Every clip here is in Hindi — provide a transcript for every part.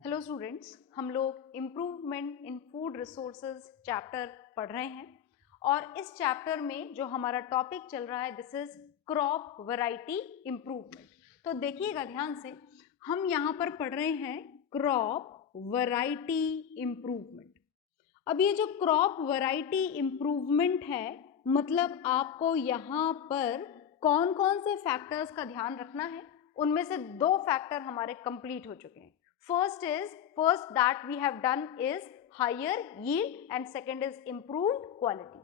हेलो स्टूडेंट्स, हम लोग improvement in food resources chapter पढ़ रहे हैं और इस चैप्टर में जो हमारा टॉपिक चल रहा है this is crop variety improvement. तो देखिएगा ध्यान से, हम यहाँ पर पढ़ रहे हैं क्रॉप वैरायटी इम्प्रूवमेंट। अब ये जो क्रॉप वैरायटी इम्प्रूवमेंट है, मतलब आपको यहाँ पर कौन कौन से फैक्टर्स का ध्यान रखना है। उनमें से दो फैक्टर हमारे कंप्लीट हो चुके हैं। First that we have done is higher yield and second is improved quality.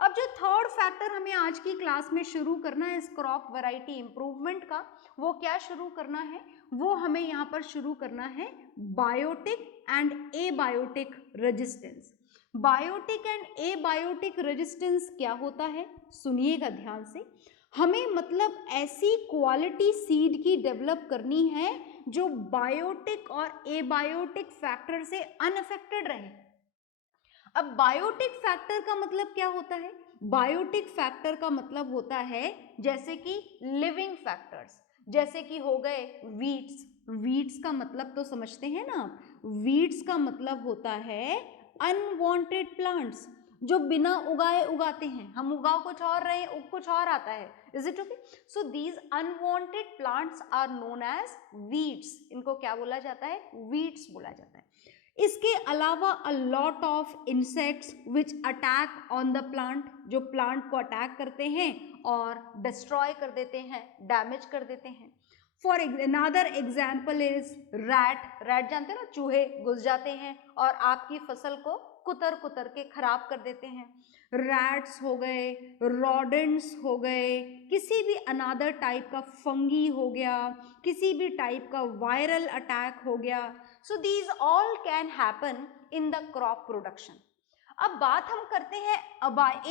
अब जो थर्ड फैक्टर हमें आज की क्लास में शुरू करना है इस क्रॉप वैरायटी इम्प्रूवमेंट का, वो क्या शुरू करना है, वो हमें यहाँ पर शुरू करना है biotic and abiotic resistance. Biotic and abiotic resistance क्या होता है, सुनिएगा ध्यान से। हमें मतलब ऐसी क्वालिटी सीड की डेवलप करनी है जो बायोटिक और एबायोटिक फैक्टर से अनअफेक्टेड रहे। अब बायोटिक फैक्टर का मतलब क्या होता है? बायोटिक फैक्टर का मतलब होता है जैसे कि लिविंग फैक्टर्स, जैसे कि हो गए वीड्स। वीड्स का मतलब तो समझते हैं ना, वीड्स का मतलब होता है अनवांटेड प्लांट्स जो बिना उगाए उगाते हैं। हम उगा कुछ और रहे हैं, उग कुछ और आता है। Is it okay? So these unwanted plants are known as weeds. इनको क्या बोला जाता है? वीड्स बोला जाता है। इसके अलावा a lot of insects which attack on the plant, जो प्लांट को अटैक करते हैं और डिस्ट्रॉय कर देते हैं, डैमेज कर देते हैं। For another example is rat. Rat जानते हैं ना, चूहे घुस जाते हैं और आपकी फसल को कुतर कुतर के खराब कर देते हैं। रैट्स हो गए, रॉडेंट्स हो गए, किसी भी अनदर टाइप का फंगी हो गया, किसी भी टाइप का वायरल अटैक हो गया। So these all can happen in the crop production. अब बात हम करते हैं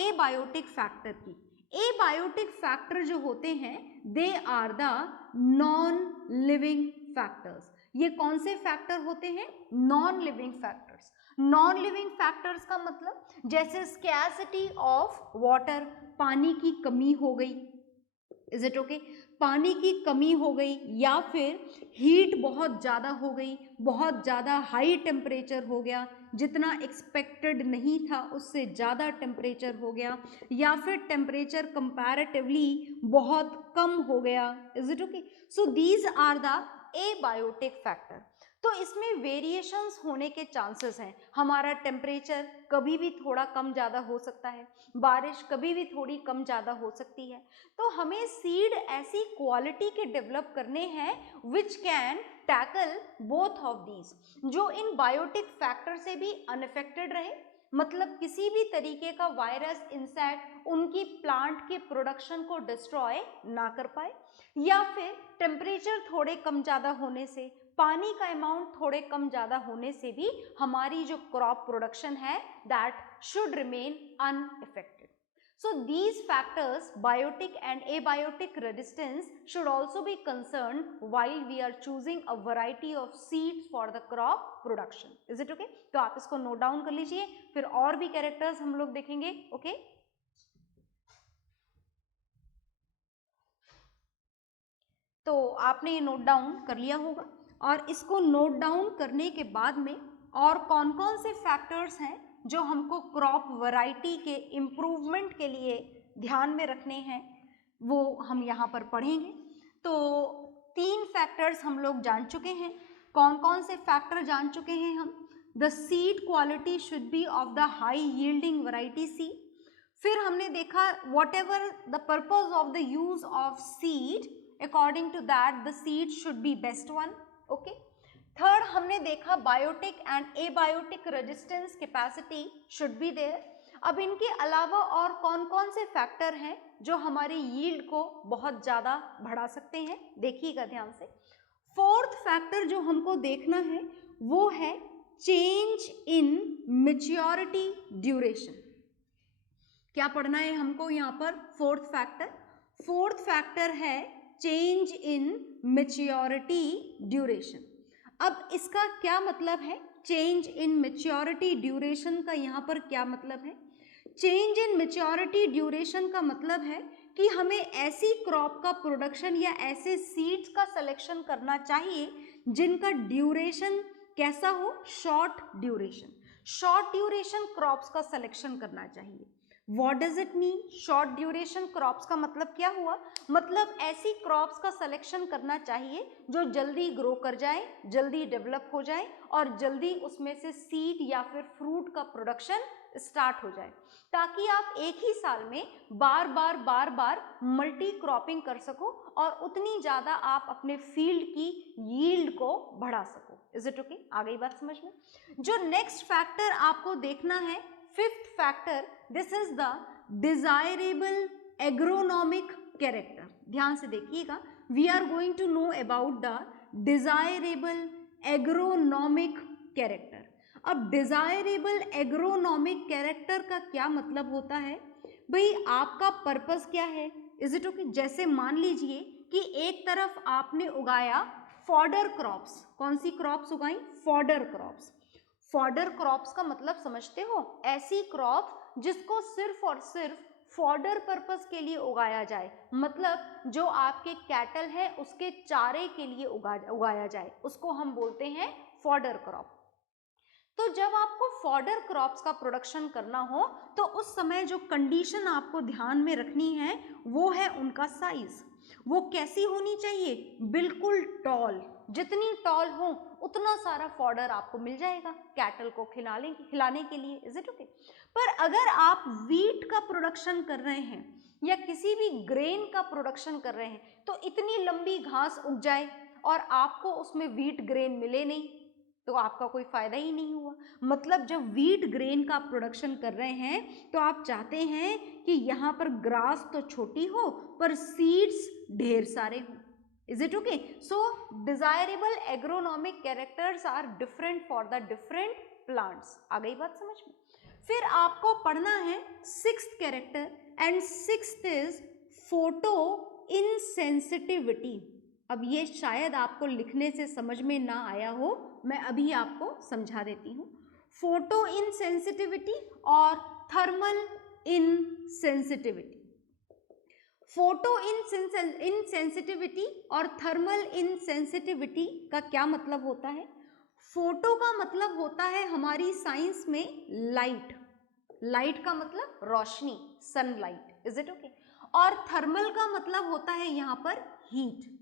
एबायोटिक फैक्टर की। एबायोटिक फैक्टर जो होते हैं they are the non living factors. ये कौन से फैक्टर होते हैं? Non living factors. Non living factors का मतलब जैसे स्कैर्सिटी ऑफ वाटर, पानी की कमी हो गई। Is it okay? पानी की कमी हो गई, या फिर हीट बहुत ज़्यादा हो गई, बहुत ज़्यादा हाई टेम्परेचर हो गया, जितना एक्सपेक्टेड नहीं था उससे ज़्यादा टेम्परेचर हो गया, या फिर टेम्परेचर कंपैरेटिवली बहुत कम हो गया। Is it okay? So these are the abiotic factor. तो इसमें वेरिएशंस होने के चांसेस हैं। हमारा टेम्परेचर कभी भी थोड़ा कम ज़्यादा हो सकता है, बारिश कभी भी थोड़ी कम ज़्यादा हो सकती है। तो हमें सीड ऐसी क्वालिटी के डेवलप करने हैं which can tackle both of these, जो इन बायोटिक फैक्टर से भी अनअफेक्टेड रहे, मतलब किसी भी तरीके का वायरस, इंसेक्ट उनकी प्लांट के प्रोडक्शन को डिस्ट्रॉय ना कर पाए, या फिर टेम्परेचर थोड़े कम ज़्यादा होने से, पानी का अमाउंट थोड़े कम ज़्यादा होने से भी हमारी जो क्रॉप प्रोडक्शन है that should remain unaffected. So these factors, biotic and abiotic resistance, should also be concerned while we are choosing a variety of seeds for the crop production. Is it okay? तो आप इसको नोट डाउन कर लीजिए, फिर और भी कैरेक्टर्स हम लोग देखेंगे। ओके? तो आपने ये नोट डाउन कर लिया होगा, और इसको नोट डाउन करने के बाद में और कौन कौन से फैक्टर्स हैं जो हमको क्रॉप वैरायटी के इम्प्रूवमेंट के लिए ध्यान में रखने हैं, वो हम यहाँ पर पढ़ेंगे। तो 3 फैक्टर्स हम लोग जान चुके हैं। कौन कौन से फैक्टर जान चुके हैं हम? The seed quality should be of the high yielding variety seed. फिर हमने देखा whatever the purpose of the use of seed, according to that the seed should be best one. Okay? Third हमने देखा biotic and abiotic resistance capacity should be there. अब इनके अलावा और कौन कौन से फैक्टर हैं जो हमारी यील्ड को बहुत ज़्यादा बढ़ा सकते हैं, देखिएगा ध्यान से। फोर्थ फैक्टर जो हमको देखना है वो है चेंज इन मैच्योरिटी ड्यूरेशन। क्या पढ़ना है हमको यहाँ पर? फोर्थ फैक्टर है चेंज इन मैच्योरिटी ड्यूरेशन। अब इसका क्या मतलब है? चेंज इन मैच्योरिटी ड्यूरेशन का यहाँ पर क्या मतलब है? चेंज इन मैच्योरिटी ड्यूरेशन का मतलब है कि हमें ऐसी क्रॉप का प्रोडक्शन या ऐसे सीड्स का सिलेक्शन करना चाहिए जिनका ड्यूरेशन कैसा हो, short duration. Short duration crops का सिलेक्शन करना चाहिए। What does it mean? Short duration crops का मतलब क्या हुआ, मतलब ऐसी क्रॉप्स का सिलेक्शन करना चाहिए जो जल्दी ग्रो कर जाए, जल्दी डेवलप हो जाए और जल्दी उसमें से सीड या फिर फ्रूट का प्रोडक्शन स्टार्ट हो जाए, ताकि आप एक ही साल में बार बार मल्टी क्रॉपिंग कर सको और उतनी ज़्यादा आप अपने फील्ड की यील्ड को बढ़ा सको। Is it okay? आ गई बात समझ में? जो नेक्स्ट फैक्टर आपको देखना है, fifth factor, this is the desirable agronomic character. ध्यान से देखिएगा, we are going to know about the desirable agronomic character. अब डिजायरेबल एग्रोनॉमिक कैरेक्टर का क्या मतलब होता है भाई, आपका पर्पस क्या है? Is it okay? जैसे मान लीजिए कि एक तरफ आपने उगाया फॉडर क्रॉप्स। कौन सी क्रॉप्स उगाई? Fodder crops. फॉडर क्रॉप्स का मतलब समझते हो? ऐसी क्रॉप्स जिसको सिर्फ और सिर्फ फॉडर पर्पस के लिए उगाया जाए, मतलब जो आपके कैटल है उसके चारे के लिए उगाया जाए, उसको हम बोलते हैं फॉडर क्रॉप। तो जब आपको फॉडर क्रॉप्स का प्रोडक्शन करना हो तो उस समय जो कंडीशन आपको ध्यान में रखनी है वो है उनका साइज। वो कैसी होनी चाहिए? बिल्कुल टॉल। जितनी टॉल हो उतना सारा फॉडर आपको मिल जाएगा कैटल को खिलाने के लिए। Is it okay? पर अगर आप वीट का प्रोडक्शन कर रहे हैं या किसी भी ग्रेन का प्रोडक्शन कर रहे हैं तो इतनी लंबी घास उग जाए और आपको उसमें वीट ग्रेन मिले नहीं तो आपका कोई फायदा ही नहीं हुआ। मतलब जब वीट ग्रेन का प्रोडक्शन कर रहे हैं तो आप चाहते हैं कि यहाँ पर ग्रास तो छोटी हो पर सीड्स ढेर सारे हो। Is it okay? So desirable agronomic characters are different for the different plants. आ गई बात समझ में? फिर आपको पढ़ना है sixth character, and sixth is photo insensitivity. अब ये शायद आपको लिखने से समझ में ना आया हो, मैं अभी आपको समझा देती हूँ। फोटो इनसेंसिटिविटी और थर्मल इनसेंसिटिविटी। फोटो इनसेंसिटिविटी और थर्मल इनसेंसिटिविटी का क्या मतलब होता है? फोटो का मतलब होता है हमारी साइंस में लाइट। लाइट का मतलब रोशनी, सनलाइट। Is it okay? और थर्मल का मतलब होता है यहाँ पर हीट।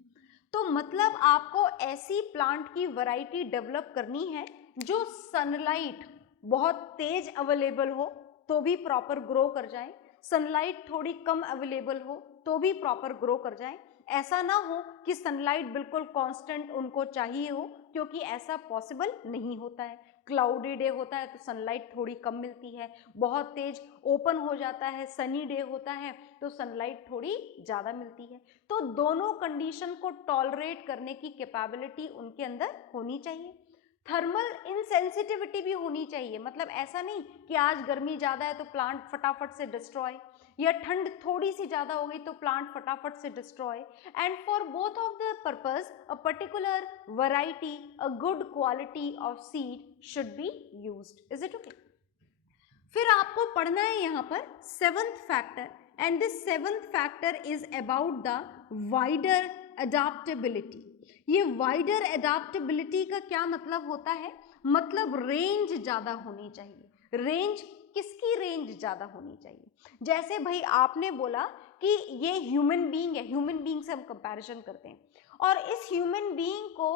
तो मतलब आपको ऐसी प्लांट की वैरायटी डेवलप करनी है जो सनलाइट बहुत तेज अवेलेबल हो तो भी प्रॉपर ग्रो कर जाए, सनलाइट थोड़ी कम अवेलेबल हो तो भी प्रॉपर ग्रो कर जाए। ऐसा ना हो कि सनलाइट बिल्कुल कांस्टेंट उनको चाहिए हो, क्योंकि ऐसा पॉसिबल नहीं होता है। क्लाउडी डे होता है तो सनलाइट थोड़ी कम मिलती है, बहुत तेज ओपन हो जाता है, सनी डे होता है तो सनलाइट थोड़ी ज़्यादा मिलती है। तो दोनों कंडीशन को टॉलरेट करने की कैपेबिलिटी उनके अंदर होनी चाहिए। थर्मल इनसेंसिटिविटी भी होनी चाहिए, मतलब ऐसा नहीं कि आज गर्मी ज़्यादा है तो प्लांट फटाफट से डिस्ट्रॉय, या ठंड थोड़ी सी ज़्यादा हो गई तो प्लांट फटाफट से destroy. And for both of the purpose a particular variety, a good quality of seed should be used. Is it okay? फिर आपको पढ़ना है यहाँ पर seventh factor, and this seventh factor is about the wider adaptability. ये वाइडर अडैप्टेबिलिटी का क्या मतलब होता है? मतलब रेंज ज़्यादा होनी चाहिए। रेंज किसकी? रेंज ज़्यादा होनी चाहिए। जैसे भाई आपने बोला कि ये ह्यूमन बीइंग है, ह्यूमन बीइंग से हम कंपैरिजन करते हैं और इस ह्यूमन बीइंग को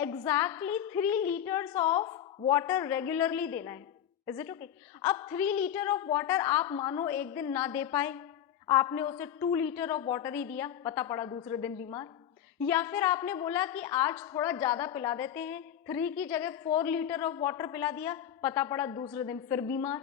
exactly 3 litres of water regularly देना है। Is it okay? अब 3 लीटर ऑफ वाटर आप मानो एक दिन ना दे पाए, आपने उसे 2 लीटर ऑफ वाटर ही दिया, पता पड़ा दूसरे दिन बीमार। या फिर आपने बोला कि आज थोड़ा ज़्यादा पिला देते हैं, 3 की जगह 4 लीटर ऑफ वाटर पिला दिया, पता पड़ा दूसरे दिन फिर बीमार।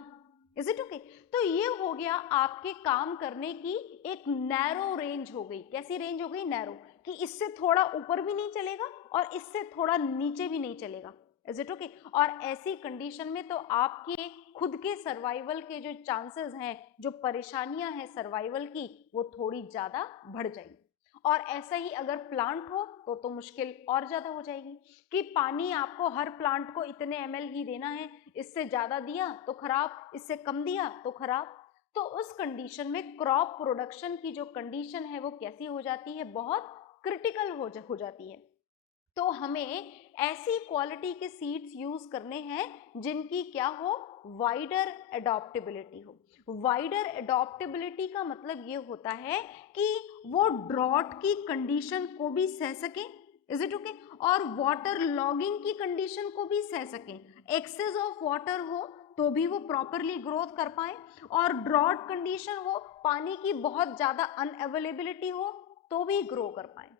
Is it okay? तो ये हो गया आपके काम करने की एक नैरो रेंज हो गई। कैसी रेंज हो गई? नैरो, कि इससे थोड़ा ऊपर भी नहीं चलेगा और इससे थोड़ा नीचे भी नहीं चलेगा। Is it okay? और ऐसी कंडीशन में तो आपके खुद के सर्वाइवल के जो चांसेस हैं, जो परेशानियां हैं सर्वाइवल की, वो थोड़ी ज़्यादा बढ़ जाएगी। और ऐसा ही अगर प्लांट हो तो मुश्किल और ज़्यादा हो जाएगी कि पानी आपको हर प्लांट को इतने ml ही देना है, इससे ज़्यादा दिया तो खराब, इससे कम दिया तो खराब। तो उस कंडीशन में क्रॉप प्रोडक्शन की जो कंडीशन है वो कैसी हो जाती है? बहुत क्रिटिकल हो जाती है। तो हमें ऐसी क्वालिटी के सीड्स यूज करने हैं जिनकी क्या हो, वाइडर एडॉप्टेबिलिटी हो। वाइडर एडॉप्टेबिलिटी का मतलब ये होता है कि वो ड्रॉट की कंडीशन को भी सह सकें, इज इट ओके, और वाटर लॉगिंग की कंडीशन को भी सह सकें। एक्सेस ऑफ वाटर हो तो भी वो प्रॉपरली ग्रोथ कर पाए, और ड्रॉट कंडीशन हो, पानी की बहुत ज्यादा अनअवेलेबिलिटी हो तो भी ग्रो कर पाए।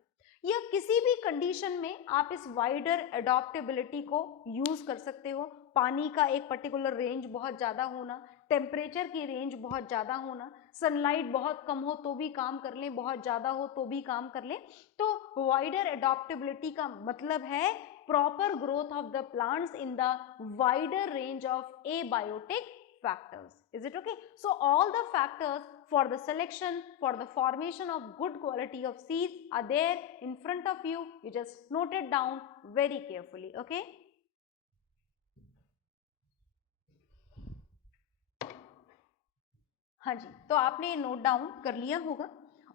या किसी भी कंडीशन में आप इस वाइडर एडॉप्टेबिलिटी को यूज कर सकते हो। पानी का एक पर्टिकुलर रेंज बहुत ज्यादा होना, टेम्परेचर की रेंज बहुत ज्यादा होना, सनलाइट बहुत कम हो तो भी काम कर लें, बहुत ज्यादा हो तो भी काम कर लें। तो वाइडर एडॉप्टेबिलिटी का मतलब है proper growth of the plants in the wider range of abiotic factors. Is it okay? So all the factors for the selection, for the formation of good quality of seeds are there in front of you. You just note it down very carefully. Okay? हाँ जी, तो आपने नोट डाउन कर लिया होगा।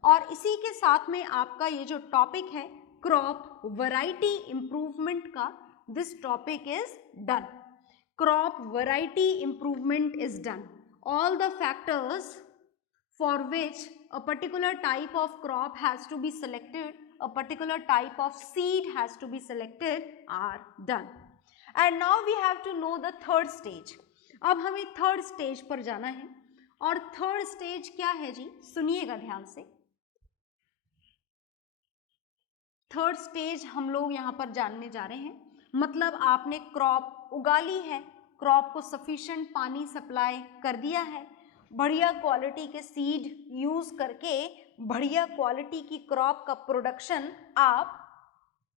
और इसी के साथ में आपका ये जो टॉपिक है क्रॉप वैरायटी इंप्रूवमेंट का, this topic is done. Crop variety improvement is done. All the factors for which a particular type of crop has to be selected, a particular type of seed has to be selected are done. And now we have to know the third stage. अब हमें third stage पर जाना है, और third stage क्या है जी, सुनिएगा ध्यान से। थर्ड स्टेज हम लोग यहाँ पर जानने जा रहे हैं, मतलब आपने क्रॉप उगा ली है, क्रॉप को सफिशिएंट पानी सप्लाई कर दिया है, बढ़िया क्वालिटी के सीड यूज करके बढ़िया क्वालिटी की क्रॉप का प्रोडक्शन आप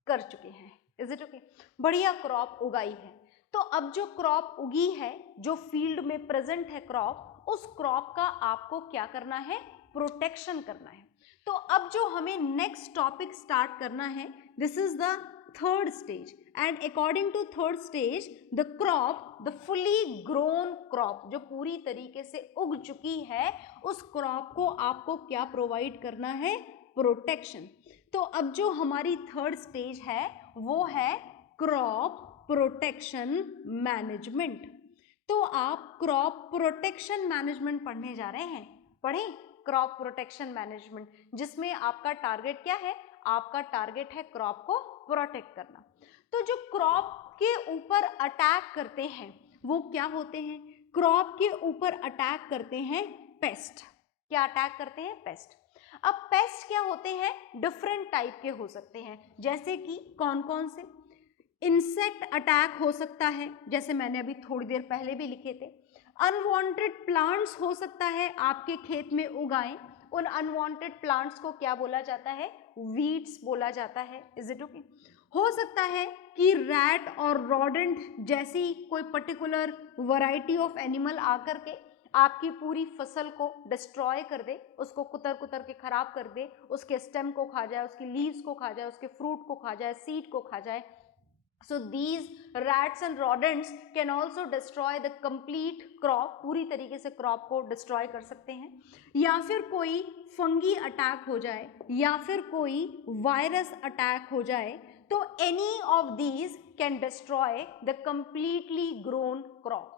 कर चुके हैं, इज इट ओके, बढ़िया क्रॉप उगाई है। तो अब जो क्रॉप उगी है, जो फील्ड में प्रेजेंट है क्रॉप, उस क्रॉप का आपको क्या करना है, प्रोटेक्शन करना है। तो अब जो हमें नेक्स्ट टॉपिक स्टार्ट करना है, this is the third stage, and according to third stage the crop, the fully grown crop, जो पूरी तरीके से उग चुकी है, उस क्रॉप को आपको क्या प्रोवाइड करना है, प्रोटेक्शन। तो अब जो हमारी थर्ड स्टेज है वो है क्रॉप प्रोटेक्शन मैनेजमेंट। तो आप क्रॉप प्रोटेक्शन मैनेजमेंट पढ़ने जा रहे हैं, पढ़ें क्रॉप प्रोटेक्शन मैनेजमेंट, जिसमें आपका टारगेट क्या है, आपका टारगेट है क्रॉप को प्रोटेक्ट करना। तो जो क्रॉप के ऊपर अटैक करते हैं वो क्या होते हैं, क्रॉप के ऊपर अटैक करते हैं पेस्ट। क्या अटैक करते हैं, पेस्ट। अब पेस्ट क्या होते हैं, डिफरेंट टाइप के हो सकते हैं, जैसे कि कौन कौन से, इंसेक्ट अटैक हो सकता है, जैसे मैंने अभी थोड़ी देर पहले भी लिखे थे। अनवांटेड प्लांट्स हो सकता है आपके खेत में उगाएं, उन अनवांटेड प्लांट्स को क्या बोला जाता है, वीड्स बोला जाता है, इज इट ओके। हो सकता है कि रैट और रोडेंट जैसी कोई पर्टिकुलर वैरायटी ऑफ एनिमल आकर के आपकी पूरी फसल को डिस्ट्रॉय कर दे, उसको कुतर कुतर के खराब कर दे, उसके स्टेम को खा जाए, उसकी लीव्स को खा जाए, उसके फ्रूट को खा जाए, सीड को खा जाए। So these rats and rodents can also destroy the complete crop, पूरी तरीके से क्रॉप को डिस्ट्रॉय कर सकते हैं। या फिर कोई फंगी अटैक हो जाए, या फिर कोई वायरस अटैक हो जाए, तो any of these can destroy the completely grown crop.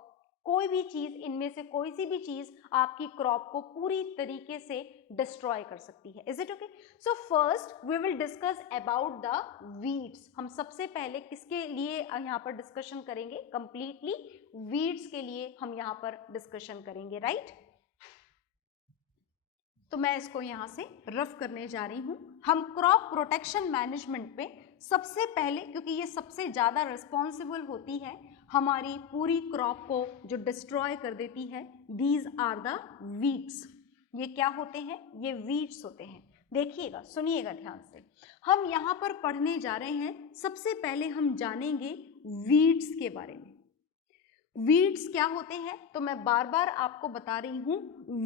कोई भी चीज, इनमें से कोई सी भी चीज आपकी क्रॉप को पूरी तरीके से डिस्ट्रॉय कर सकती है, is it okay. So first we will discuss about the weeds. हम सबसे पहले किसके लिए यहाँ पर डिस्कशन करेंगे, कंप्लीटली वीड्स के लिए हम यहाँ पर डिस्कशन करेंगे, राइट। तो मैं इसको यहाँ से रफ करने जा रही हूँ। हम क्रॉप प्रोटेक्शन मैनेजमेंट पे सबसे पहले, क्योंकि ये सबसे ज़्यादा रिस्पॉन्सिबल होती है हमारी पूरी क्रॉप को जो डिस्ट्रॉय कर देती है, दीज आर द वीड्स। ये क्या होते हैं, ये वीड्स होते हैं। देखिएगा, सुनिएगा ध्यान से, हम यहाँ पर पढ़ने जा रहे हैं। सबसे पहले हम जानेंगे वीड्स के बारे में। वीड्स क्या होते हैं, तो मैं बार बार आपको बता रही हूँ,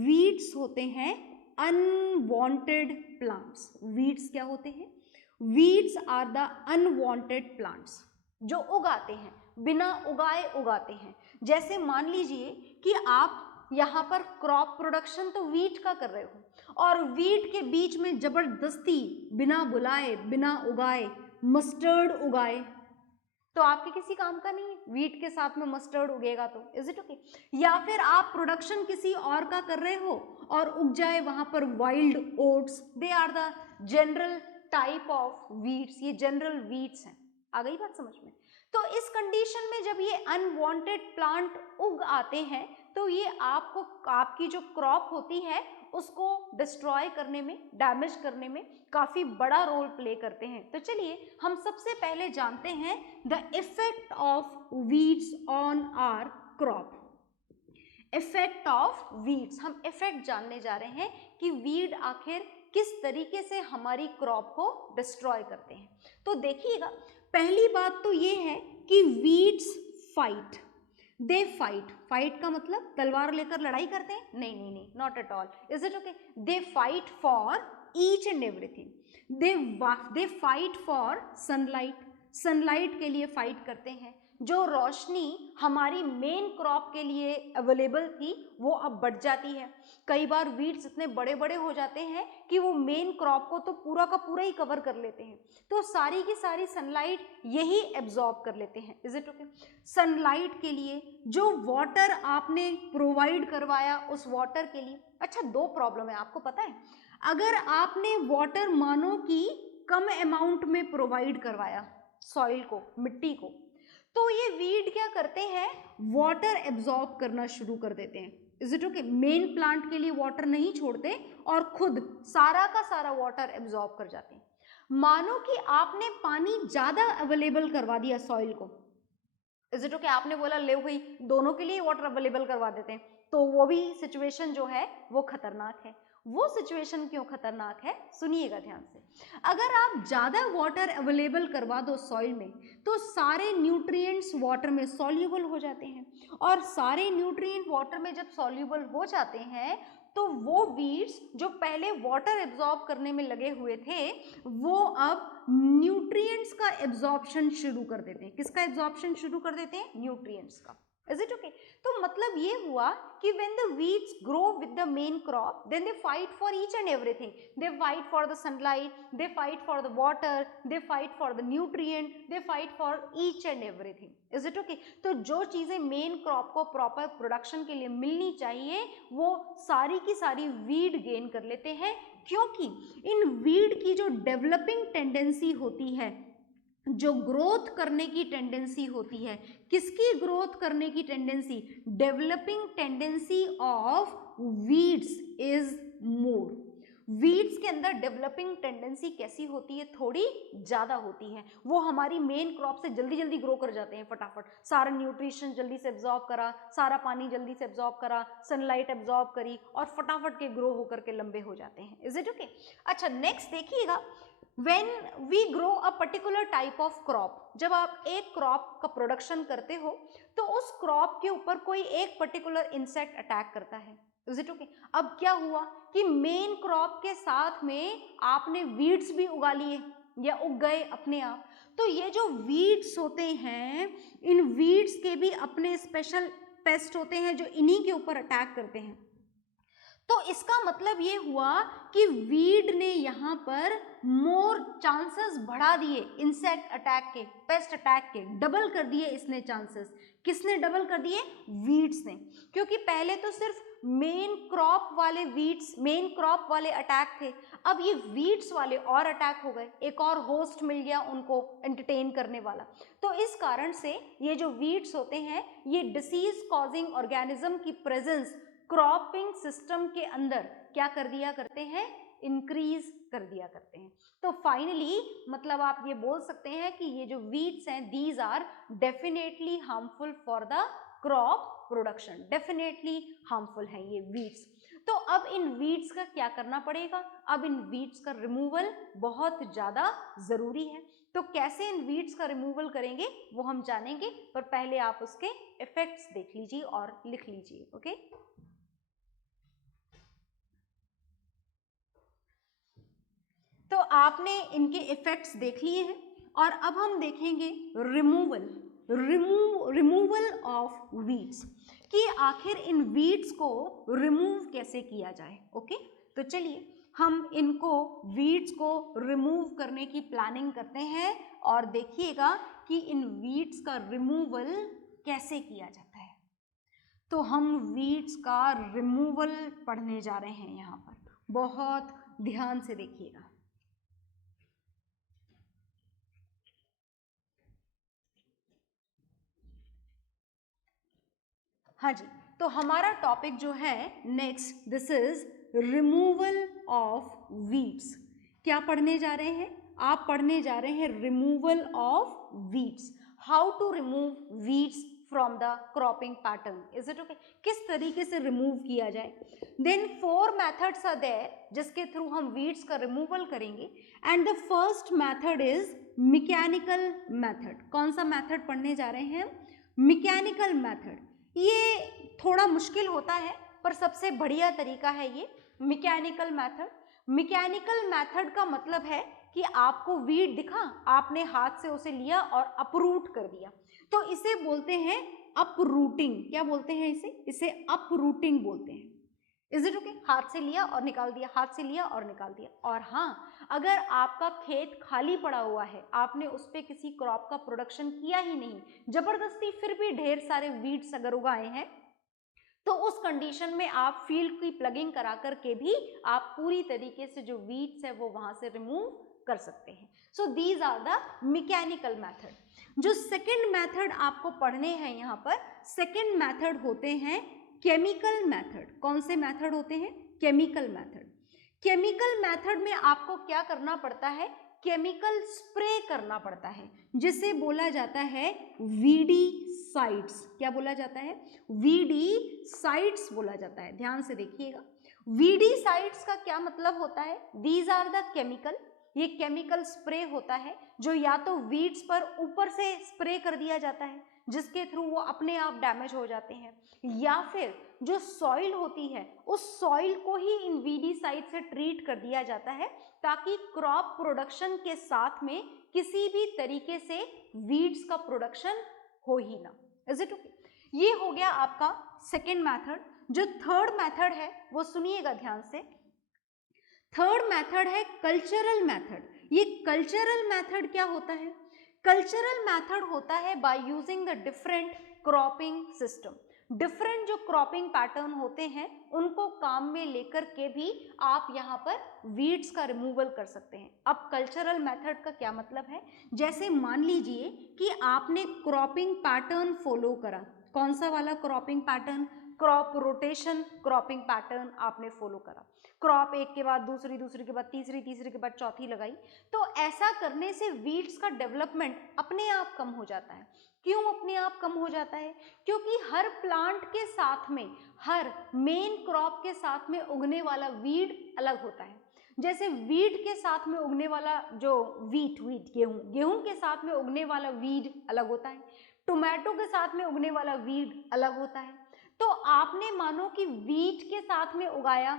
वीड्स होते हैं अनवांटेड प्लांट्स। वीड्स क्या होते हैं, weeds are the unwanted plants, जो उगाते हैं, बिना उगाए उगाते हैं। जैसे मान लीजिए कि आप यहाँ पर क्रॉप प्रोडक्शन तो वीट का कर रहे हो, और वीट के बीच में जबरदस्ती बिना बुलाए, बिना उगाए मस्टर्ड उगाए तो आपके किसी काम का नहीं है, वीट के साथ में मस्टर्ड उगेगा तो इज इट ओके। या फिर आप प्रोडक्शन किसी और का कर रहे हो और उग जाए वहां पर wild oats, they are the general type of weeds, ये जनरल वीट्स हैं। आ गई बात समझ में। तो इस कंडीशन में जब ये अनवांटेड प्लांट उग आते हैं तो ये आपको आपकी जो क्रॉप होती है उसको डिस्ट्रॉय करने में, डैमेज करने में काफी बड़ा रोल प्ले करते हैं। तो चलिए हम सबसे पहले जानते हैं the effect of weeds on our crop. Effect of weeds, हम इफेक्ट जानने जा रहे हैं कि वीड आखिर किस तरीके से हमारी क्रॉप को डिस्ट्रॉय करते हैं। तो देखिएगा, पहली बात तो ये है कि weeds fight, they fight, fight का मतलब तलवार लेकर लड़ाई करते हैं, नहीं नहीं नहीं, not at all, is it okay. They fight for each and everything, they fight for sunlight, sunlight के लिए फाइट करते हैं। जो रोशनी हमारी मेन क्रॉप के लिए अवेलेबल थी वो अब बढ़ जाती है। कई बार वीड्स इतने बड़े बड़े हो जाते हैं कि वो मेन क्रॉप को तो पूरा का पूरा ही कवर कर लेते हैं, तो सारी की सारी सनलाइट यही एब्जॉर्ब कर लेते हैं, इज इट ओके। सनलाइट के लिए जो वाटर आपने प्रोवाइड करवाया उस वाटर के लिए, अच्छा दो प्रॉब्लम है आपको पता है, अगर आपने वाटर मानो कि कम अमाउंट में प्रोवाइड करवाया सॉइल को, मिट्टी को, तो ये वीड क्या करते हैं, वाटर एब्जॉर्ब करना शुरू कर देते हैं, is it okay. Main plant के लिए वाटर नहीं छोड़ते और खुद सारा का सारा वाटर एब्जॉर्ब कर जाते हैं। मानो कि आपने पानी ज्यादा अवेलेबल करवा दिया सॉइल को, इज इट ओके, आपने बोला ले भाई दोनों के लिए वाटर अवेलेबल करवा देते हैं, तो वो भी सिचुएशन जो है वो खतरनाक है। वो सिचुएशन क्यों खतरनाक है, सुनिएगा ध्यान से। अगर आप ज्यादा वाटर अवेलेबल करवा दो सॉइल में तो सारे न्यूट्रिएंट्स वाटर में सॉल्यूबल हो जाते हैं, और सारे न्यूट्रिएंट वाटर में जब सॉल्यूबल हो जाते हैं तो वो वीड्स जो पहले वाटर एब्जॉर्ब करने में लगे हुए थे वो अब न्यूट्रिएंट्स का एब्जॉर्प्शन शुरू कर देते हैं। किसका एब्जॉर्प्शन शुरू कर देते हैं, न्यूट्रिएंट्स का, इज इट ओके। तो मतलब ये हुआ कि when the weeds grow with the main crop then they fight for each and everything, they fight for the sunlight, they fight for the water, they fight for the nutrient, they fight for each and everything, is it okay। तो जो चीजें मेन क्रॉप को प्रॉपर प्रोडक्शन के लिए मिलनी चाहिए वो सारी की सारी वीड गेन कर लेते हैं, क्योंकि इन वीड की जो डेवलपिंग टेंडेंसी होती है, जो ग्रोथ करने की टेंडेंसी होती है, किसकी ग्रोथ करने की tendency, developing tendency of weeds is more. Weeds के अंदर डेवलपिंग टेंडेंसी कैसी होती है, थोड़ी ज्यादा होती है। वो हमारी मेन क्रॉप से जल्दी जल्दी ग्रो कर जाते हैं, फटाफट सारा न्यूट्रिशन जल्दी से एब्जॉर्ब करा, सारा पानी जल्दी से एब्जॉर्ब करा, सनलाइट एब्जॉर्ब करी और फटाफट के ग्रो होकर के लंबे हो जाते हैं, इज इट ओके। अच्छा नेक्स्ट देखिएगा, when we grow a particular type of crop, जब आप एक क्रॉप का प्रोडक्शन करते हो तो उस क्रॉप के ऊपर कोई एक पर्टिकुलर इंसेक्ट अटैक करता है, इज इट ओके। अब क्या हुआ कि मेन क्रॉप के साथ में आपने वीड्स भी उगा लिए या उग गए अपने आप, तो ये जो वीड्स होते हैं इन वीड्स के भी अपने स्पेशल पेस्ट होते हैं जो इन्हीं के ऊपर अटैक करते हैं। तो इसका मतलब ये हुआ कि वीड ने यहाँ पर मोर चांसेस बढ़ा दिए इंसेक्ट अटैक के, पेस्ट अटैक के, डबल कर दिए इसने चांसेस। किसने डबल कर दिए, वीड्स ने, क्योंकि पहले तो सिर्फ मेन क्रॉप वाले वीड्स, मेन क्रॉप वाले अटैक थे, अब ये वीड्स वाले और अटैक हो गए, एक और होस्ट मिल गया उनको एंटरटेन करने वाला। तो इस कारण से ये जो वीड्स होते हैं ये डिसीज कॉजिंग ऑर्गेनिज्म की प्रेजेंस क्रॉपिंग सिस्टम के अंदर क्या कर दिया करते हैं, इंक्रीज कर दिया करते हैं। तो फाइनली मतलब आप ये बोल सकते हैं कि ये जो वीड्स हैं these are definitely harmful for the crop production, definitely harmful हैं ये वीड्स। तो अब इन वीड्स का क्या करना पड़ेगा, अब इन वीड्स का रिमूवल बहुत ज्यादा जरूरी है। तो कैसे इन वीड्स का रिमूवल करेंगे वो हम जानेंगे, पर पहले आप उसके इफेक्ट्स देख लीजिए और लिख लीजिए, ओके। तो आपने इनके इफेक्ट्स देख लिए हैं और अब हम देखेंगे रिमूवल ऑफ वीड्स, कि आखिर इन वीड्स को रिमूव कैसे किया जाए, ओके। तो चलिए हम इनको वीड्स को रिमूव करने की प्लानिंग करते हैं और देखिएगा कि इन वीड्स का रिमूवल कैसे किया जाता है। तो हम वीड्स का रिमूवल पढ़ने जा रहे हैं यहाँ पर, बहुत ध्यान से देखिएगा। हाँ जी, तो हमारा टॉपिक जो है next, this is removal of weeds. क्या पढ़ने जा रहे हैं आप? पढ़ने जा रहे हैं removal of weeds, how to remove weeds from the cropping pattern. Is it okay? किस तरीके से रिमूव किया जाए। देन 4 मेथड्स आर देयर जिसके थ्रू हम वीड्स का रिमूवल करेंगे, and the first method is mechanical method. कौन सा मेथड पढ़ने जा रहे हैं? Mechanical method. ये थोड़ा मुश्किल होता है पर सबसे बढ़िया तरीका है ये मैकेनिकल मेथड। मैकेनिकल मेथड का मतलब है कि आपको वीड दिखा, आपने हाथ से उसे लिया और अपरूट कर दिया, तो इसे बोलते हैं अपरूटिंग। क्या बोलते हैं इसे? इसे अपरूटिंग बोलते हैं। Is it okay? हाथ से लिया और निकाल दिया, हाथ से लिया और निकाल दिया। और हाँ, अगर आपका खेत खाली पड़ा हुआ है, आपने उस पर किसी क्रॉप का प्रोडक्शन किया ही नहीं, जबरदस्ती फिर भी ढेर सारे वीड्स अगर उगाए हैं, तो उस कंडीशन में आप फील्ड की प्लगिंग करा करके भी आप पूरी तरीके से जो वीड्स है वो वहां से रिमूव कर सकते हैं। So these are the mechanical method. जो सेकेंड मेथड आपको पढ़ने हैं यहाँ पर, सेकेंड मेथड होते हैं केमिकल मेथड। कौन से मेथड होते हैं? Chemical method. केमिकल मेथड में आपको क्या करना पड़ता है? केमिकल स्प्रे करना पड़ता है, जिसे बोला जाता है वीडीसाइड्स। क्या बोला जाता है? वीडीसाइड्स बोला जाता है। ध्यान से देखिएगा, वीडीसाइड्स का क्या मतलब होता है? These are the chemical. ये केमिकल स्प्रे होता है जो या तो वीड्स पर ऊपर से स्प्रे कर दिया जाता है जिसके थ्रू वो अपने आप डैमेज हो जाते हैं, या फिर जो सॉइल होती है उस सॉइल को ही इन वीडीसाइड से ट्रीट कर दिया जाता है ताकि क्रॉप प्रोडक्शन के साथ में किसी भी तरीके से वीड्स का प्रोडक्शन हो ही ना। Is it okay? ये हो गया आपका सेकेंड मेथड। जो थर्ड मेथड है वो सुनिएगा ध्यान से। थर्ड मेथड है कल्चरल मेथड। ये कल्चरल मेथड क्या होता है? कल्चरल मेथड होता है by using the different cropping system. Different जो क्रॉपिंग पैटर्न होते हैं उनको काम में लेकर के भी आप यहाँ पर वीड्स का रिमूवल कर सकते हैं। अब कल्चरल मेथड का क्या मतलब है? जैसे मान लीजिए कि आपने क्रॉपिंग पैटर्न फॉलो करा। कौन सा वाला cropping pattern? Crop rotation cropping pattern आपने फॉलो करा। क्रॉप एक के बाद दूसरी, दूसरी के बाद तीसरी, तीसरी के बाद चौथी लगाई। तो ऐसा करने से वीड्स का डेवलपमेंट अपने आप कम हो जाता है। क्यों अपने आप कम हो जाता है? क्योंकि हर प्लांट के साथ में, हर मेन क्रॉप के साथ में उगने वाला वीड अलग होता है। जैसे वीट के साथ में उगने वाला जो वीट गेहूं के साथ में उगने वाला वीड अलग होता है, टोमेटो के साथ में उगने वाला वीड अलग होता है। तो आपने मानो कि वीट के साथ में उगाया,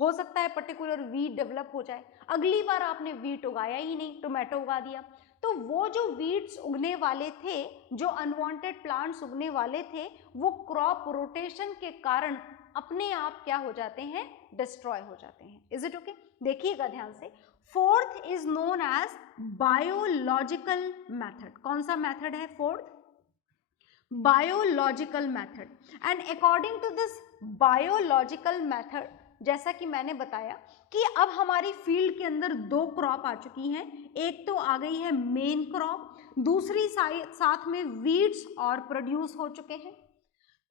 हो सकता है पर्टिकुलर वीट डेवलप हो जाए, अगली बार आपने वीट उगाया ही नहीं, टोमेटो उगा दिया, तो वो जो वीड्स उगने वाले थे, जो अनवांटेड प्लांट्स उगने वाले थे, वो क्रॉप रोटेशन के कारण अपने आप क्या हो जाते हैं? डिस्ट्रॉय हो जाते हैं। Is it okay? देखिएगा ध्यान से। Fourth is known as biological method. कौन सा मेथड है fourth? Biological method. And according to this biological method, जैसा कि मैंने बताया कि अब हमारी फील्ड के अंदर 2 क्रॉप आ चुकी हैं। एक तो आ गई है मेन क्रॉप, दूसरी साथ में वीड्स और प्रोड्यूस हो चुके हैं।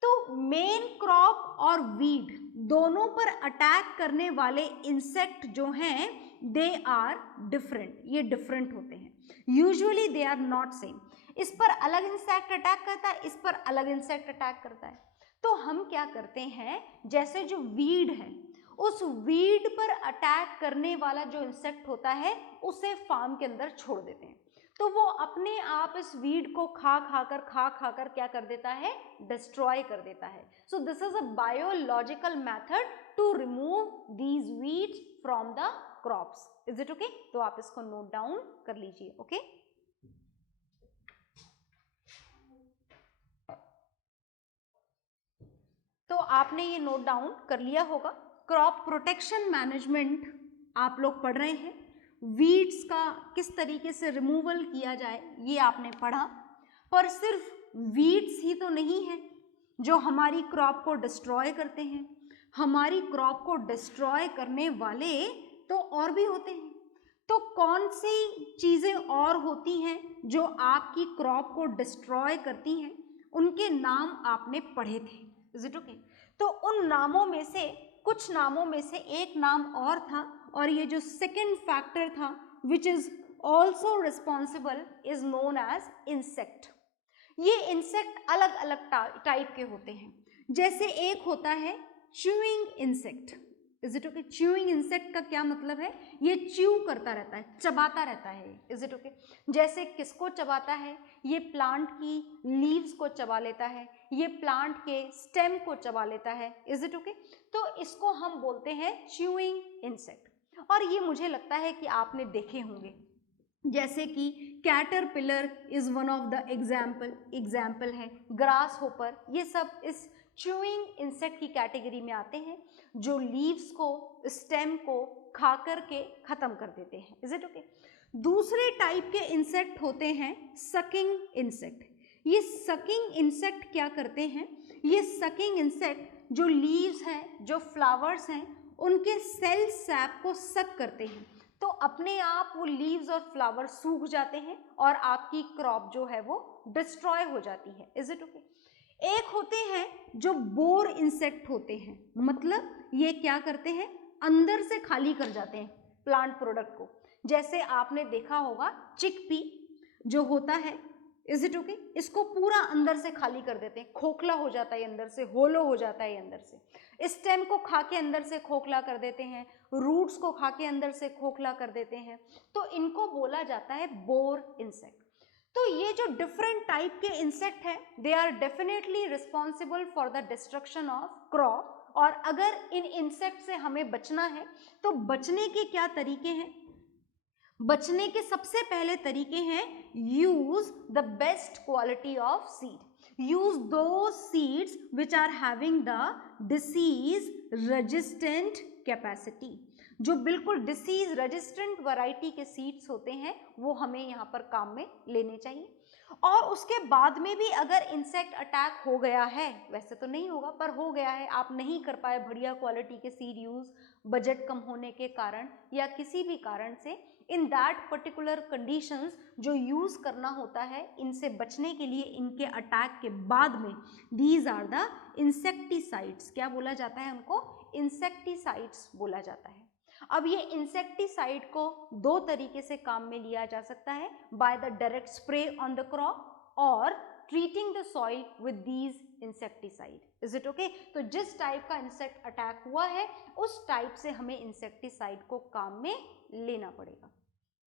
तो मेन क्रॉप और वीड दोनों पर अटैक करने वाले इंसेक्ट जो हैं दे आर डिफरेंट। ये डिफरेंट होते हैं, usually they are not same. इस पर अलग इंसेक्ट अटैक करता है, इस पर अलग इंसेक्ट अटैक करता है। तो हम क्या करते हैं, जैसे जो वीड है उस वीड पर अटैक करने वाला जो इंसेक्ट होता है उसे फार्म के अंदर छोड़ देते हैं, तो वो अपने आप इस वीड को खा खाकर क्या कर देता है? डिस्ट्रॉय कर देता है। So this is a biological method to remove these weeds from the crops. Is it okay? तो आप इसको नोट डाउन कर लीजिए। ओके तो आपने ये नोट डाउन कर लिया होगा। क्रॉप प्रोटेक्शन मैनेजमेंट आप लोग पढ़ रहे हैं, वीड्स का किस तरीके से रिमूवल किया जाए ये आपने पढ़ा। पर सिर्फ वीड्स ही तो नहीं है जो हमारी क्रॉप को डिस्ट्रॉय करते हैं, हमारी क्रॉप को डिस्ट्रॉय करने वाले तो और भी होते हैं। तो कौन सी चीज़ें और होती हैं जो आपकी क्रॉप को डिस्ट्रॉय करती हैं, उनके नाम आपने पढ़े थे। Is it okay? तो उन नामों में से कुछ नामों में से एक नाम और था, और ये जो सेकेंड फैक्टर था which is also responsible is known as insect. ये इंसेक्ट अलग अलग टाइप के होते हैं। जैसे एक होता है chewing insect. Is it okay? Chewing insect का क्या मतलब है? ये च्यू करता रहता है, चबाता रहता है। Is it okay? जैसे किसको चबाता है? ये प्लांट की लीव्स को चबा लेता है, ये प्लांट के स्टेम को चबा लेता है। Is it okay? तो इसको हम बोलते हैं च्यूइंग इंसेक्ट। और ये मुझे लगता है कि आपने देखे होंगे, जैसे कि caterpillar is one of the example है, ग्रास होपर, ये सब इस च्यूइंग इंसेक्ट की कैटेगरी में आते हैं जो लीव्स को, स्टेम को खा करके खत्म कर देते हैं। Is it okay? दूसरे टाइप के इंसेक्ट होते हैं सकिंग इंसेक्ट। ये सकिंग इंसेक्ट क्या करते हैं? ये सकिंग इंसेक्ट जो लीव्स हैं, जो फ्लावर्स हैं, उनके सेल सैप को सक करते हैं, तो अपने आप वो लीव्स और फ्लावर सूख जाते हैं और आपकी क्रॉप जो है वो डिस्ट्रॉय हो जाती है। Is it okay? एक होते हैं जो बोर इंसेक्ट होते हैं, मतलब ये क्या करते हैं? अंदर से खाली कर जाते हैं प्लांट प्रोडक्ट को। जैसे आपने देखा होगा चिकपी जो होता है, इज इट ओके? इसको पूरा अंदर से खाली कर देते हैं, खोखला हो जाता है अंदर से, होलो हो जाता है अंदर से। स्टेम को खा के अंदर से खोखला कर देते हैं, रूट्स को खा के अंदर से खोखला कर देते हैं, तो इनको बोला जाता है बोर इंसेक्ट। तो ये जो डिफरेंट टाइप के इंसेक्ट हैं, they are definitely responsible for the destruction of crop. और अगर इन इंसेक्ट से हमें बचना है तो बचने के क्या तरीके हैं? बचने के सबसे पहले तरीके हैं use the best quality of seed. Use two seeds which are having the disease resistant capacity. जो बिल्कुल डिसीज रेजिस्टेंट वैरायटी के सीड्स होते हैं वो हमें यहाँ पर काम में लेने चाहिए। और उसके बाद में भी अगर इंसेक्ट अटैक हो गया है, वैसे तो नहीं होगा पर हो गया है, आप नहीं कर पाए बढ़िया क्वालिटी के सीड यूज, बजट कम होने के कारण या किसी भी कारण से, इन दैट पर्टिकुलर कंडीशंस जो यूज करना होता है इनसे बचने के लिए, इनके अटैक के बाद में, दीज आर द इंसेक्टिसाइड्स। क्या बोला जाता है उनको? इंसेक्टिसाइड्स बोला जाता है। अब ये इंसेक्टिसाइड को दो तरीके से काम में लिया जा सकता है, by the direct spray on the crop और treating the soil with these insecticide. Is it okay? तो जिस टाइप का इंसेक्ट अटैक हुआ है उस टाइप से हमें इंसेक्टिसाइड को काम में लेना पड़ेगा।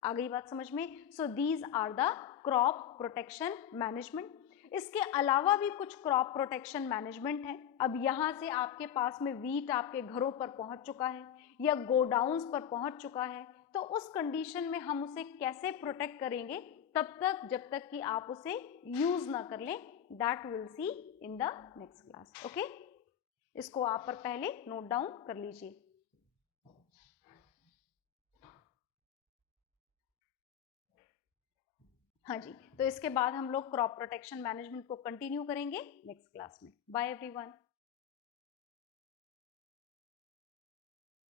आ गई बात समझ में? So these are the crop protection management. इसके अलावा भी कुछ क्रॉप प्रोटेक्शन मैनेजमेंट है। अब यहाँ से आपके पास में वीट आपके घरों पर पहुँच चुका है या गोडाउन्स पर पहुँच चुका है, तो उस कंडीशन में हम उसे कैसे प्रोटेक्ट करेंगे तब तक जब तक कि आप उसे यूज ना कर लें, that will see in the next class. Okay? इसको आप पर पहले नोट डाउन कर लीजिए। हाँ जी, तो इसके बाद हम लोग क्रॉप प्रोटेक्शन मैनेजमेंट को कंटिन्यू करेंगे नेक्स्ट क्लास में। Bye everyone.